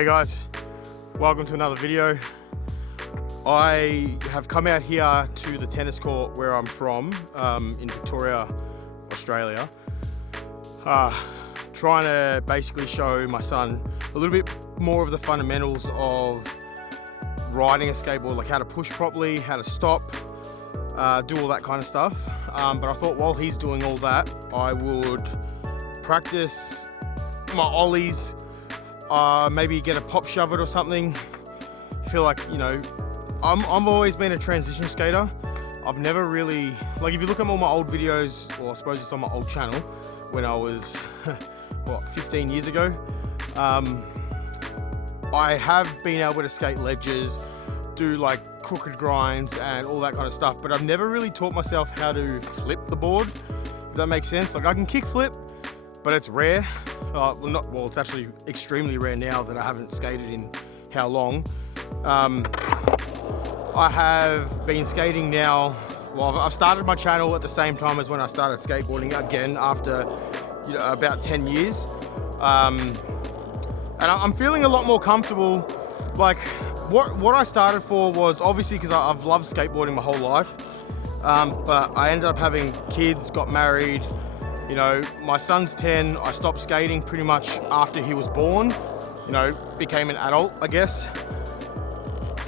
Hey guys, welcome to another video. I have come out here to the tennis court where I'm from, in Victoria, Australia. Trying to basically show my son a little bit more of the fundamentals of riding a skateboard, like how to push properly, how to stop, do all that kind of stuff. But I thought while he's doing all that, I would practice my ollies, maybe get a pop shove it or something. I feel like, you know, I've always been a transition skater. I've never really, like if you look at all my old videos, or I suppose it's on my old channel, when I was, what, 15 years ago, I have been able to skate ledges, do like crooked grinds and all that kind of stuff, but I've never really taught myself how to flip the board, if that makes sense. Like I can kick flip, but it's rare. Well, it's actually extremely rare now that I haven't skated in how long. I have been skating now, well, I've started my channel at the same time as when I started skateboarding again after, you know, about 10 years. And I'm feeling a lot more comfortable. Like what I started for was obviously because I've loved skateboarding my whole life. But I ended up having kids, got married. You know, my son's 10, I stopped skating pretty much after he was born, you know, became an adult, I guess.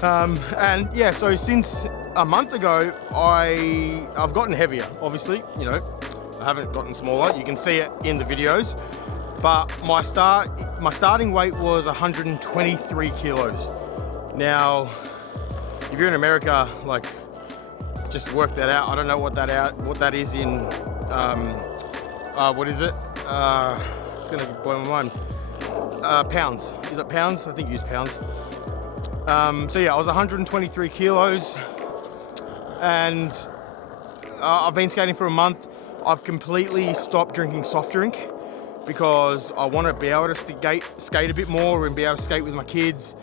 And yeah, so since a month ago, I've gotten heavier, obviously, you know, I haven't gotten smaller, you can see it in the videos, but my starting weight was 123 kilos. Now, if you're in America, like, just work that out. I don't know what that is in, what is it? It's gonna blow my mind. Pounds. Is it pounds? I think you use pounds. So yeah, I was 123 kilos, and I've been skating for a month. I've completely stopped drinking soft drink because I want to be able to skate a bit more and be able to skate with my kids.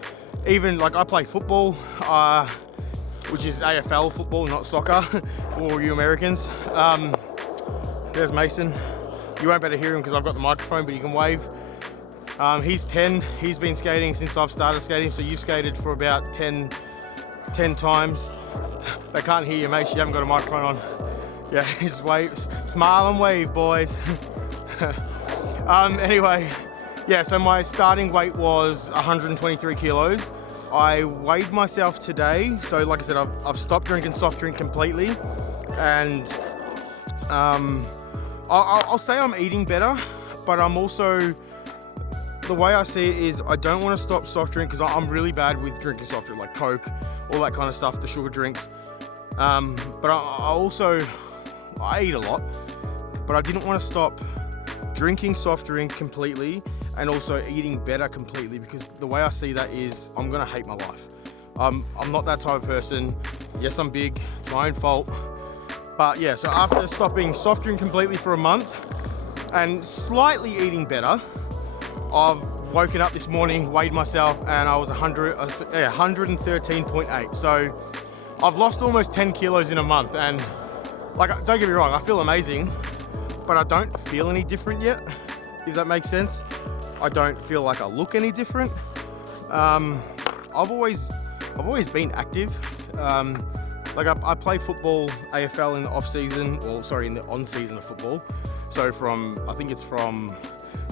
Even like I play football, which is AFL football, not soccer, for all you Americans. There's Mason. You won't be able to hear him because I've got the microphone, but you can wave. He's 10, he's been skating since I've started skating, so you've skated for about 10 times. They can't hear you, mate, you haven't got a microphone on. Yeah, just wave, smile and wave, boys. Anyway, yeah, so my starting weight was 123 kilos. I weighed myself today, so like I said, I've stopped drinking soft drink completely, and I'll say I'm eating better, but I'm also, the way I see it is I don't want to stop soft drink because I'm really bad with drinking soft drink, like Coke, all that kind of stuff, the sugar drinks. But I eat a lot, but I didn't want to stop drinking soft drink completely and also eating better completely, because the way I see that is I'm gonna hate my life. I'm not that type of person. Yes, I'm big, it's my own fault. But yeah, so after stopping soft drink completely for a month and slightly eating better, I've woken up this morning, weighed myself, and I was 113.8. So I've lost almost 10 kilos in a month, and like, don't get me wrong, I feel amazing, but I don't feel any different yet, if that makes sense. I don't feel like I look any different. I've always been active. Like I play football, AFL in the off season, or sorry, in the on season of football. So I think it's from,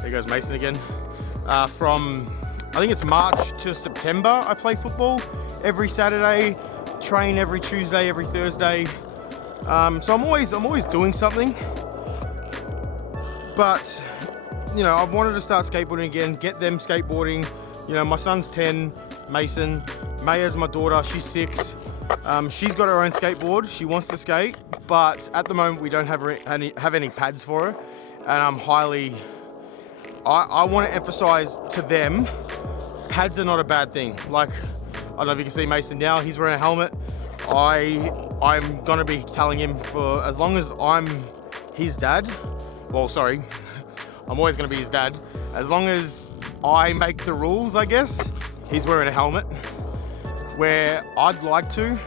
there goes Mason again. I think it's March to September, I play football every Saturday, train every Tuesday, every Thursday. So I'm always doing something. But, you know, I've wanted to start skateboarding again, get them skateboarding. You know, my son's 10, Mason. Maya's my daughter, she's 6. She's got her own skateboard, she wants to skate, but at the moment we don't have any pads for her, and I want to emphasize to them, pads are not a bad thing. Like, I don't know if you can see Mason now, he's wearing a helmet. I'm gonna be telling him for as long as I'm his dad, well, sorry, I'm always gonna be his dad, as long as I make the rules, I guess, he's wearing a helmet. Where I'd like to,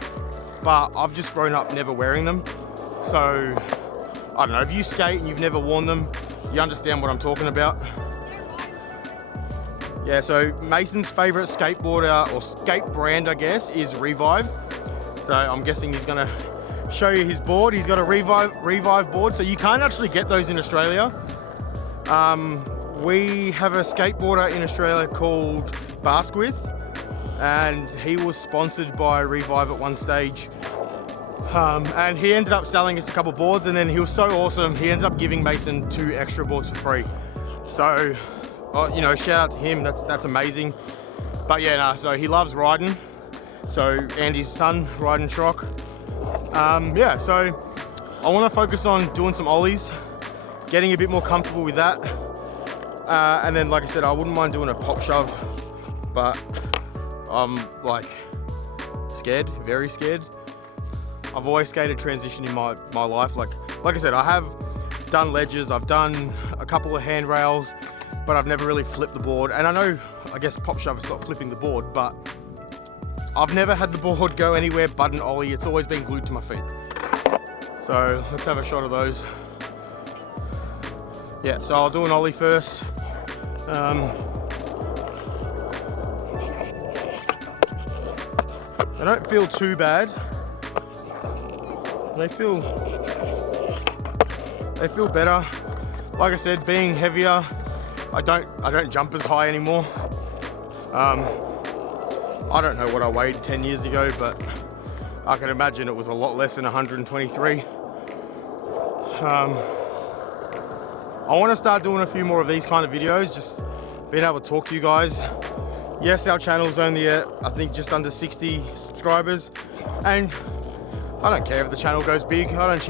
but I've just grown up never wearing them. So, I don't know, if you skate and you've never worn them, you understand what I'm talking about. Yeah, so Mason's favorite skateboarder or skate brand, I guess, is Revive. So I'm guessing he's gonna show you his board. He's got a Revive board, so you can't actually get those in Australia. We have a skateboarder in Australia called Basquith, and he was sponsored by Revive at one stage. And he ended up selling us a couple boards, and then he was so awesome, he ended up giving Mason 2 extra boards for free. So, you know, shout out to him, that's amazing. But yeah, nah, so he loves riding. So Andy's son, riding shock. Yeah, so I want to focus on doing some ollies, getting a bit more comfortable with that. And then, like I said, I wouldn't mind doing a pop shove, but I'm like scared, very scared. I've always skated transition in my life. Like I said, I have done ledges, I've done a couple of handrails, but I've never really flipped the board. And I know, I guess pop shove is not flipping the board, but I've never had the board go anywhere but an ollie. It's always been glued to my feet. So let's have a shot of those. Yeah, so I'll do an ollie first. They don't feel too bad. They feel better. Like I said, being heavier, I don't jump as high anymore. I don't know what I weighed 10 years ago, but I can imagine it was a lot less than 123. I want to start doing a few more of these kind of videos, just being able to talk to you guys. Yes, our channel's only at, I think, just under 60 subscribers, and I don't care if the channel goes big. I don't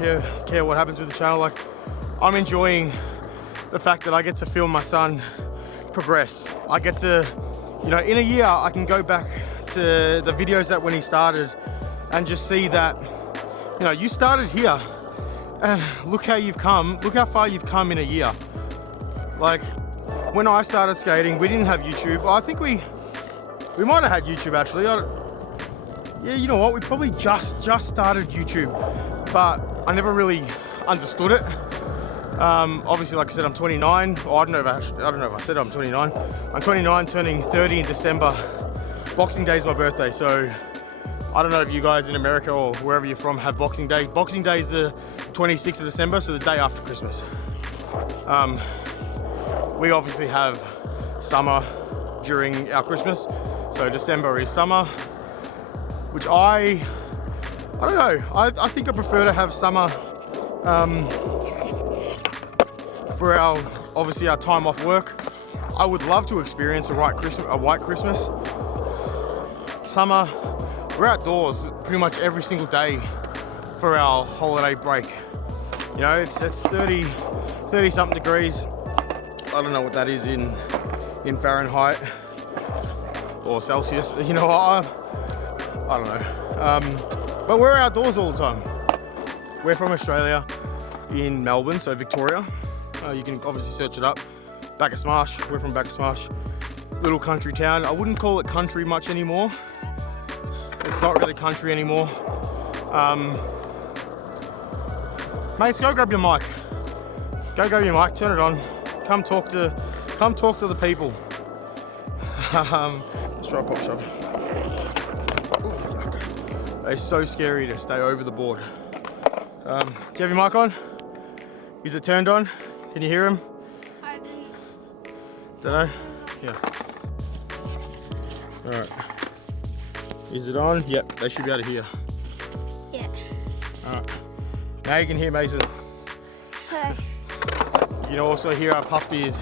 care what happens with the channel. Like, I'm enjoying the fact that I get to film my son progress. I get to, you know, in a year I can go back to the videos that when he started and just see that, you know, you started here and look how you've come, look how far you've come in a year. Like, when I started skating, we didn't have YouTube. I think we might have had YouTube actually. Yeah, you know what? We probably just started YouTube, but I never really understood it. Obviously, like I said, I'm 29. Or I don't know if I said I'm 29. I'm 29, turning 30 in December. Boxing Day is my birthday, so I don't know if you guys in America or wherever you're from have Boxing Day. Boxing Day is the 26th of December, so the day after Christmas. We obviously have summer during our Christmas, so December is summer, which I don't know. I think I prefer to have summer for obviously our time off work. I would love to experience a white Christmas. Summer, we're outdoors pretty much every single day for our holiday break. You know, it's 30 something degrees. I don't know what that is in Fahrenheit or Celsius. You know, I don't know. But we're outdoors all the time. We're from Australia, in Melbourne, so Victoria. You can obviously search it up. Back of Smash, we're from Back of Smash. Little country town. I wouldn't call it country much anymore. It's not really country anymore. Mate, go grab your mic. Go grab your mic, turn it on. Come talk to the people. Let's try a pop shove. They're so scary to stay over the board. Do you have your mic on? Is it turned on? Can you hear him? I didn't. Dunno? Yeah. Alright. Is it on? Yep, they should be able to hear. Yeah. Alright. Now you can hear Mason. Okay. You can also hear how puffed he is.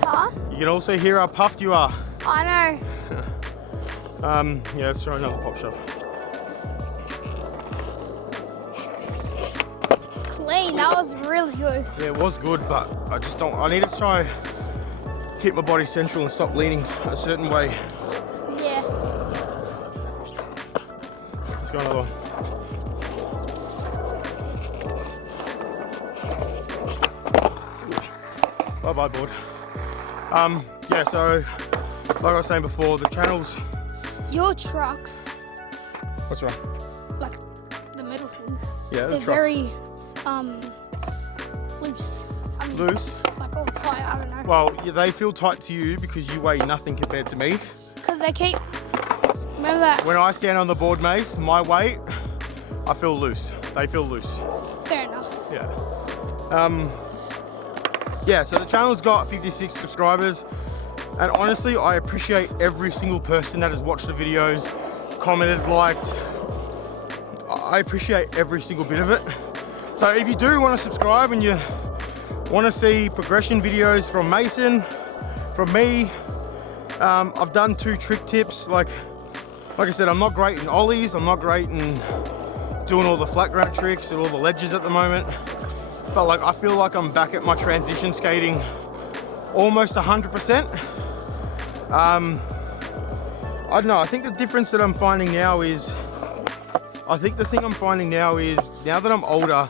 Huh? You can also hear how puffed you are. I know. Yeah, let's try another pop shove. Clean, that was really good. Yeah, it was good, but I need to try hit my body central and stop leaning a certain way. Yeah. Let's go another one. Bye board. Yeah, so like I was saying before, the channels. Your trucks, What's wrong? like the middle things. Yeah, they're trucks. very loose. Loose? Like all tight, I don't know. Well, yeah, they feel tight to you because you weigh nothing compared to me. Because they keep, remember that? When I stand on the board, Mace, my weight, I feel loose. They feel loose. Fair enough. Yeah. Yeah, so the channel's got 56 subscribers. And honestly, I appreciate every single person that has watched the videos, commented, liked. I appreciate every single bit of it. So if you do want to subscribe and you want to see progression videos from Mason, from me, I've done 2 trick tips. Like I said, I'm not great in ollies. I'm not great in doing all the flat ground tricks and all the ledges at the moment. But like, I feel like I'm back at my transition skating almost 100%. I don't know, I think the difference that I'm finding now is, now that I'm older,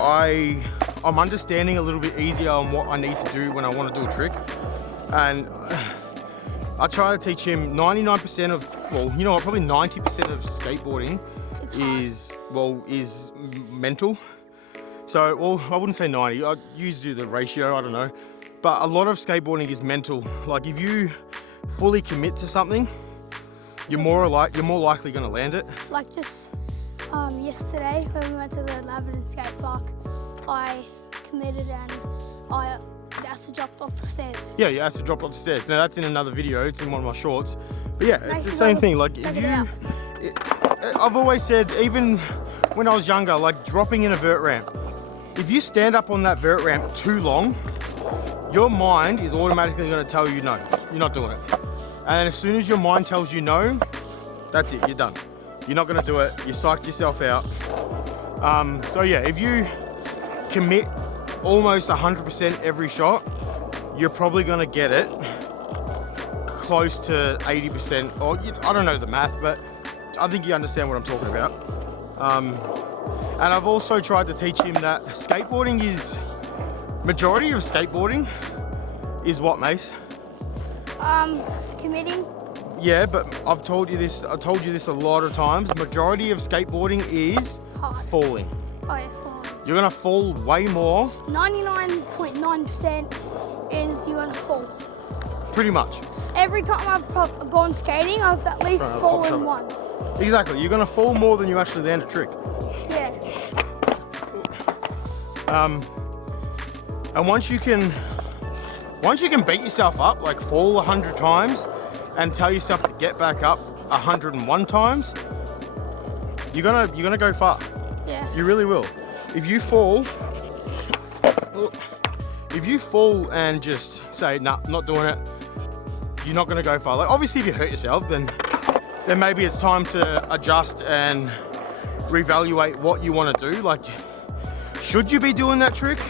I'm understanding a little bit easier on what I need to do when I want to do a trick. And I try to teach him 99% of, well, you know what, probably 90% of skateboarding is mental. So, well, I wouldn't say 90, I usually do the ratio, I don't know. But a lot of skateboarding is mental. Like if you fully commit to something, you're more likely gonna land it. Like just yesterday when we went to the Laverton skate park, I committed and I acid dropped off the stairs. Yeah, you acid dropped off the stairs. Now that's in another video, it's in one of my shorts. But yeah, it's the same thing. Like if you, I've always said, even when I was younger, like dropping in a vert ramp, if you stand up on that vert ramp too long, your mind is automatically going to tell you no, you're not doing it. And as soon as your mind tells you no, that's it, you're done. You're not going to do it, you psyched yourself out. So yeah, if you commit almost 100% every shot, you're probably going to get it close to 80%, or I don't know the math, but I think you understand what I'm talking about. And I've also tried to teach him that skateboarding is, majority of skateboarding is what, Mace? Committing. Yeah, but I've told you this a lot of times. Majority of skateboarding is Hard. falling. Oh yeah, falling. You're gonna fall way more. 99.9% is you're gonna fall. Pretty much. Every time I've gone skating, I've at least fallen once. Exactly, you're gonna fall more than you actually land a trick. Yeah. And once you can beat yourself up, like fall 100 times and tell yourself to get back up 101 times, you're gonna go far. Yeah. You really will. If you fall and just say, nah, not doing it, you're not gonna go far. Like obviously if you hurt yourself, then maybe it's time to adjust and reevaluate what you want to do. Like, should you be doing that trick?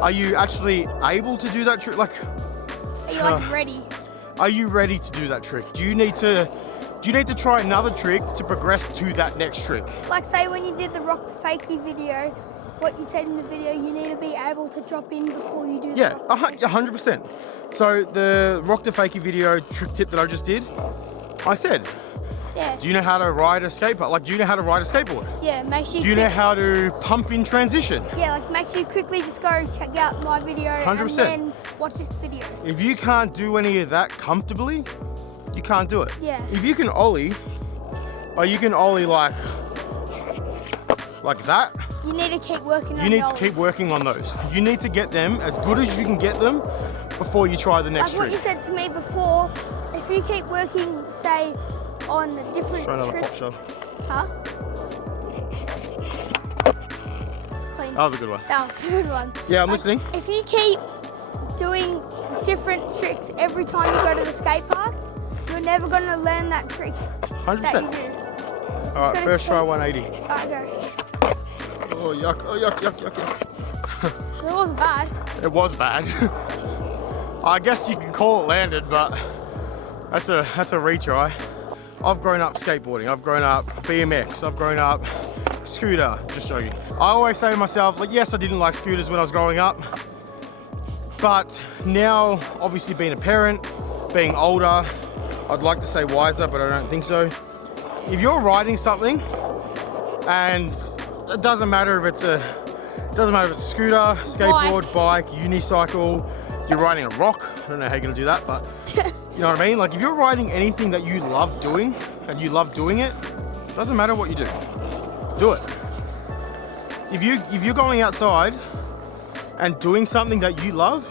Are you actually able to do that trick? Like, are you like ready? Are you ready to do that trick? Do you need to try another trick to progress to that next trick? Like say when you did the rock the fakie video, what you said in the video, you need to be able to drop in before you do that. Yeah, 100%. So the rock the fakie video trick tip that I just did, I said, yeah. Do you know how to ride a skateboard? Like, do you know how to ride a skateboard? Yeah, make sure Do you know how to pump in transition? Yeah, like make sure you quickly just go check out my video 100%. and then watch this video. If you can't do any of that comfortably, you can't do it. Yeah. If you can ollie, like you can ollie like that. You need to keep working on You need to keep working on those. You need to get them as good as you can get them before you try the next trick. Like what you said to me before, if you keep working, say, on different tricks. Huh? Clean. That was a good one. That was a good one. Yeah, I'm listening. If you keep doing different tricks every time you go to the skate park, you're never going to learn that trick 100%. that you do. All right, first try 180. All right, go. Oh, yuck. Oh, yuck, yuck, yuck, yuck. It wasn't bad. It was bad. I guess you can call it landed, but that's a retry. I've grown up skateboarding, I've grown up BMX, I've grown up scooter, just joking. I always say to myself, like, yes, I didn't like scooters when I was growing up, but now, obviously being a parent, being older, I'd like to say wiser, but I don't think so. If you're riding something, and it doesn't matter if it's a Doesn't matter if it's a scooter, skateboard, bike, unicycle, you're riding a rock. I don't know how you're gonna do that, but you know what I mean? Like if you're riding anything that you love doing and you love doing it, doesn't matter what you do. Do it. If you're going outside and doing something that you love,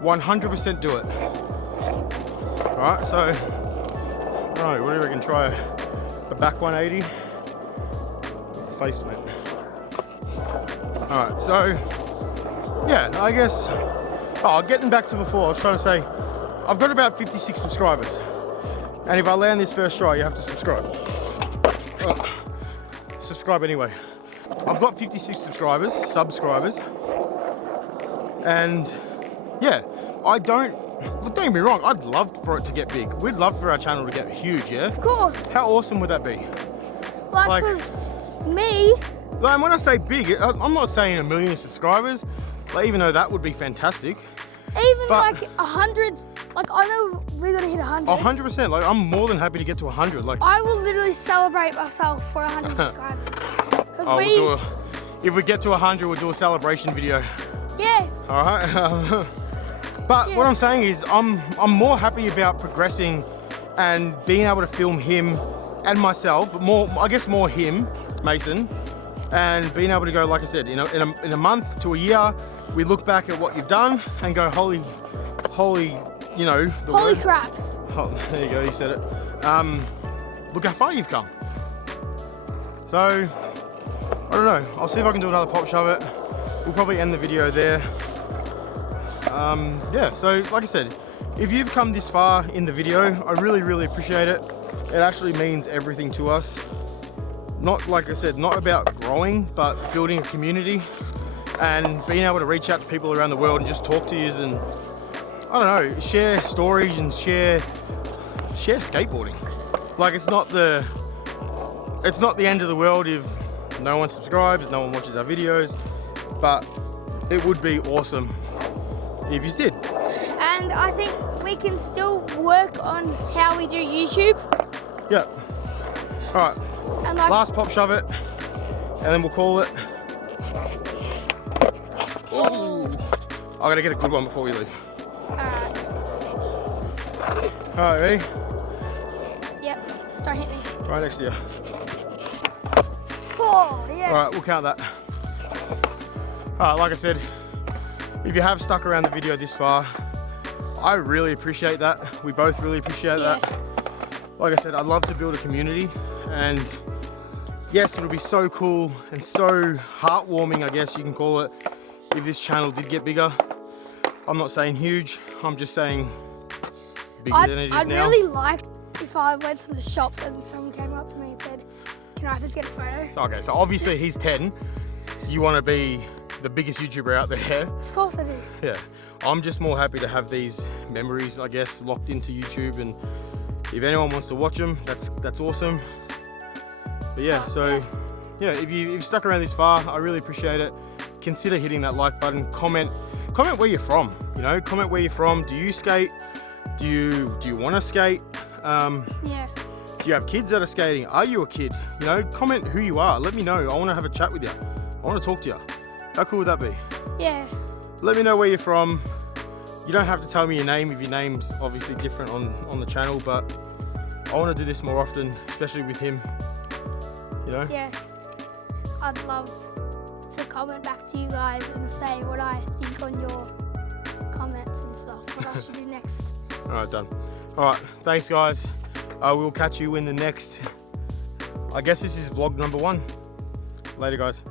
100% do it. All right, so, all right, what do you reckon? Try a back 180, face plant. All right, so, yeah, I guess, getting back to before, I was trying to say, I've got about 56 subscribers. And if I land this first try, you have to subscribe. Subscribe anyway. I've got 56 subscribers, and yeah, don't get me wrong, I'd love for it to get big. We'd love for our channel to get huge, yeah? Of course. How awesome would that be? Like, me. Like, when I say big, I'm not saying 1 million subscribers, like, even though that would be fantastic. Even like 100, like I know we're gonna hit 100. 100%, like I'm more than happy to get to 100. Like I will literally celebrate myself for 100 subscribers. Because if we get to 100, we'll do a celebration video. Yes. All right. But yeah. What I'm saying is, I'm more happy about progressing and being able to film him and myself, but I guess more him, Mason, and being able to go, like I said, in a month to a year, we look back at what you've done and go, holy, you know, holy crap. Oh, there you go, you said it. Look how far you've come. So, I don't know. I'll see if I can do another pop shove it. We'll probably end the video there. Yeah, so like I said, if you've come this far in the video, I really, really appreciate it. It actually means everything to us. Not, like I said, not about growing, but building a community and being able to reach out to people around the world and just talk to you and, I don't know, share stories and share skateboarding. Like it's not the end of the world if no one subscribes, no one watches our videos, but it would be awesome if you did. And I think we can still work on how we do YouTube. Yeah. All right. And like, last pop shove it, and then we'll call it. Ooh. I gotta get a good one before we leave. Alright. Alright, ready? Yep. Don't hit me. Right next to you. Oh, yeah. Alright, we'll count that. Alright, like I said, if you have stuck around the video this far, I really appreciate that. We both really appreciate that. Like I said, I'd love to build a community, and yes, it'll be so cool and so heartwarming, I guess you can call it, if this channel did get bigger. I'm not saying huge, I'm just saying bigger than it is now. I'd really like if I went to the shops and someone came up to me and said, can I just get a photo? Okay, so obviously he's 10. You want to be the biggest YouTuber out there. Of course I do. Yeah, I'm just more happy to have these memories, I guess, locked into YouTube, and if anyone wants to watch them, that's awesome. But yeah, so yeah, if you've stuck around this far, I really appreciate it. Consider hitting that like button, comment where you're from, you know, comment where you're from. Do you skate? Do you want to skate? Yeah. Do you have kids that are skating? Are you a kid? You know, comment who you are. Let me know. I want to have a chat with you. I want to talk to you. How cool would that be? Yeah. Let me know where you're from. You don't have to tell me your name if your name's obviously different on the channel, but I want to do this more often, especially with him, you know? Yeah. I'd love to comment back to you guys and say what I think on your comments and stuff. What I should do next. All right, done. All right, thanks guys. We'll catch you in the next, I guess this is vlog number 1. Later guys.